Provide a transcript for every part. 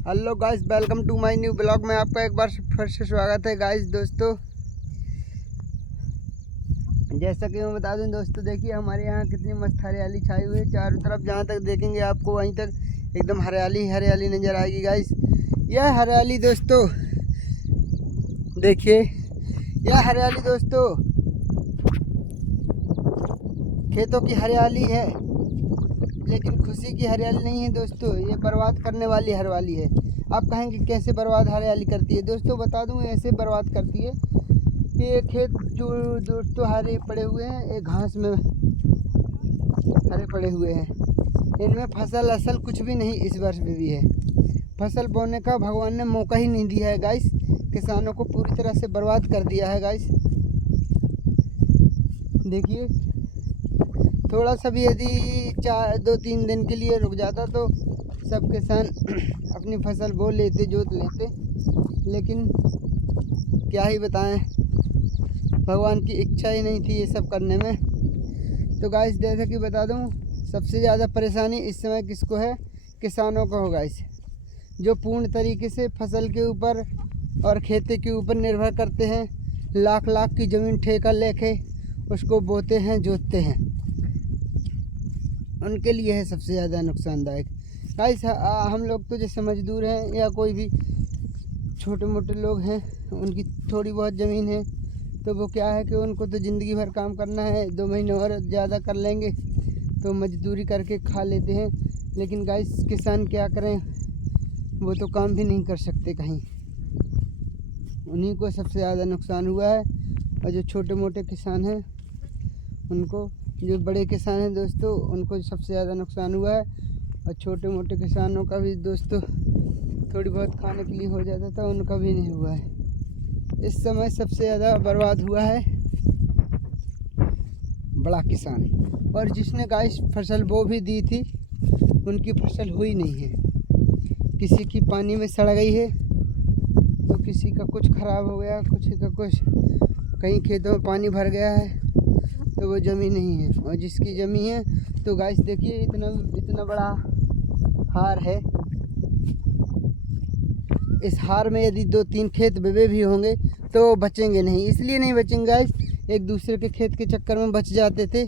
Hello guys, welcome to my new blog में आपका एक बार फिर से स्वागत है गाइस। दोस्तों, जैसा कि मैं बता दूं दोस्तों, देखिए हमारे यहाँ कितनी मस्त हरियाली छाई हुई है। चारों तरफ जहाँ तक देखेंगे आपको वहीं तक एकदम हरियाली हरियाली नज़र आएगी गाइस। यह हरियाली दोस्तों, देखिए यह हरियाली दोस्तों खेतों की हरियाली है, लेकिन खुशी की हरियाली नहीं है दोस्तों। ये बर्बाद करने वाली हरियाली है। आप कहेंगे कैसे बर्बाद हरियाली करती है? दोस्तों बता दूं, ऐसे बर्बाद करती है कि ये खेत जो दोस्तों हरे पड़े हुए हैं, ये घास में हरे पड़े हुए हैं। इनमें फसल असल कुछ भी नहीं इस वर्ष में भी है। फसल बोने का भगवान ने मौका ही नहीं दिया है गाइस। किसानों को पूरी तरह से बर्बाद कर दिया है गाइस। देखिए, थोड़ा सा भी यदि 2-3 दिन के लिए रुक जाता तो सब किसान अपनी फसल बो लेते, जोत लेते, लेकिन क्या ही बताएं, भगवान की इच्छा ही नहीं थी ये सब करने में। तो गाइस, जैसा कि बता दूं, सबसे ज़्यादा परेशानी इस समय किसको है? किसानों को हो गाइस, जो पूर्ण तरीके से फसल के ऊपर और खेती के ऊपर निर्भर करते हैं। लाख लाख की ज़मीन ठेका लेके उसको बोते हैं, जोतते हैं। उनके लिए है सबसे ज़्यादा नुकसानदायक गाइस। हम लोग तो जैसे मजदूर हैं या कोई भी छोटे मोटे लोग हैं, उनकी थोड़ी बहुत ज़मीन है, तो वो क्या है कि उनको तो ज़िंदगी भर काम करना है। 2 महीने और ज़्यादा कर लेंगे तो मजदूरी करके खा लेते हैं। लेकिन गाइस, किसान क्या करें, वो तो काम भी नहीं कर सकते कहीं। उन्हीं को सबसे ज़्यादा नुकसान हुआ है। और जो छोटे मोटे किसान हैं उनको, जो बड़े किसान हैं दोस्तों, उनको सबसे ज़्यादा नुकसान हुआ है। और छोटे मोटे किसानों का भी दोस्तों थोड़ी बहुत खाने के लिए हो जाता था, उनका भी नहीं हुआ है। इस समय सबसे ज़्यादा बर्बाद हुआ है बड़ा किसान। और जिसने गाइस फसल बो भी दी थी, उनकी फसल हुई नहीं है। किसी की पानी में सड़ गई है, तो किसी का कुछ ख़राब हो गया, किसी का कुछ, कहीं खेतों में पानी भर गया है तो वो ज़मीन नहीं है। और जिसकी ज़मीन है तो गाइस देखिए, इतना बड़ा हार है। इस हार में यदि 2-3 खेत बेबे भी होंगे तो बचेंगे नहीं। इसलिए नहीं बचेंगे गाइस, एक दूसरे के खेत के चक्कर में बच जाते थे।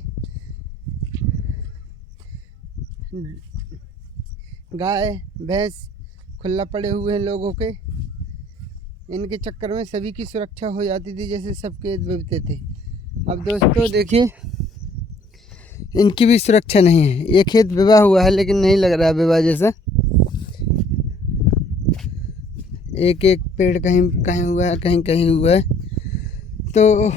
गाय भैंस खुला पड़े हुए हैं लोगों के, इनके चक्कर में सभी की सुरक्षा हो जाती थी, जैसे सब खेत बेबते थे। अब दोस्तों देखिए, इनकी भी सुरक्षा नहीं है। ये खेत बेबा हुआ है, लेकिन नहीं लग रहा बेबा जैसा। एक एक पेड़ कहीं कहीं हुआ है, कहीं कहीं हुआ है। तो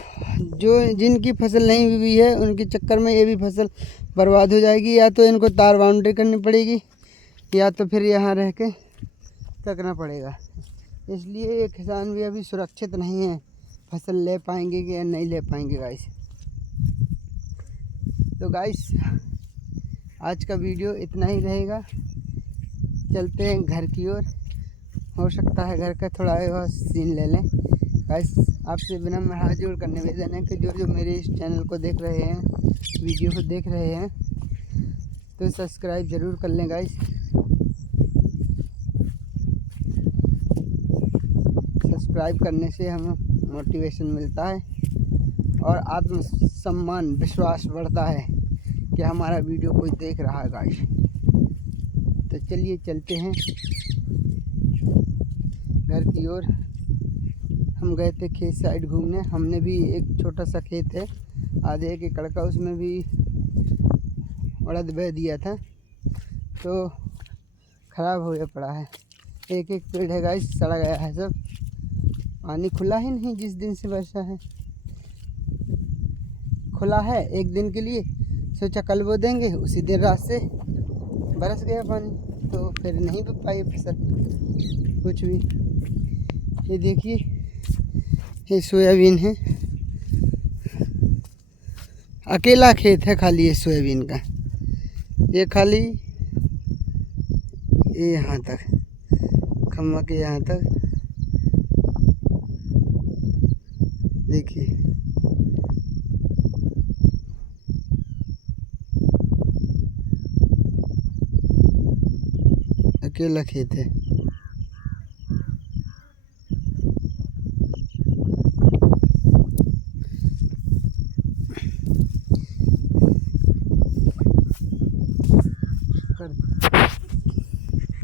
जो जिनकी फसल नहीं हुई है, उनके चक्कर में ये भी फसल बर्बाद हो जाएगी। या तो इनको तार बाउंड्री करनी पड़ेगी, या तो फिर यहाँ रह के तकना पड़ेगा। इसलिए ये किसान भी अभी सुरक्षित नहीं है। फसल ले पाएंगे कि या नहीं ले पाएंगे गाइस। तो गाइस, आज का वीडियो इतना ही रहेगा। चलते हैं घर की ओर। हो सकता है घर का थोड़ा और सीन ले लें गाइस। आपसे बिना मैं हाथ जोड़ कर निवेदन है कि जो मेरे इस चैनल को देख रहे हैं, वीडियो को देख रहे हैं, तो सब्सक्राइब ज़रूर कर लें गाइस। सब्सक्राइब करने से हमें मोटिवेशन मिलता है और आत्मसम्मान, विश्वास बढ़ता है कि हमारा वीडियो कोई देख रहा है गाइस। तो चलिए चलते हैं घर की ओर। हम गए थे खेत साइड घूमने। हमने भी एक छोटा सा खेत है, आधे एक एकड़ का, उसमें भी उड़द बह दिया था, तो ख़राब हो गया पड़ा है। एक एक पेड़ है गाइस, सड़ गया है सब। पानी खुला ही नहीं। जिस दिन से वर्षा है खुला है एक दिन के लिए, सोचा कल बो देंगे, उसी दिन रात से बरस गया पानी, तो फिर नहीं बो पाई फसल कुछ भी। ये देखिए, ये सोयाबीन है। अकेला खेत है खाली ये सोयाबीन का। ये खाली ये यहाँ तक, खम्मा के यहाँ तक देखिए। अकेला खेत है। कर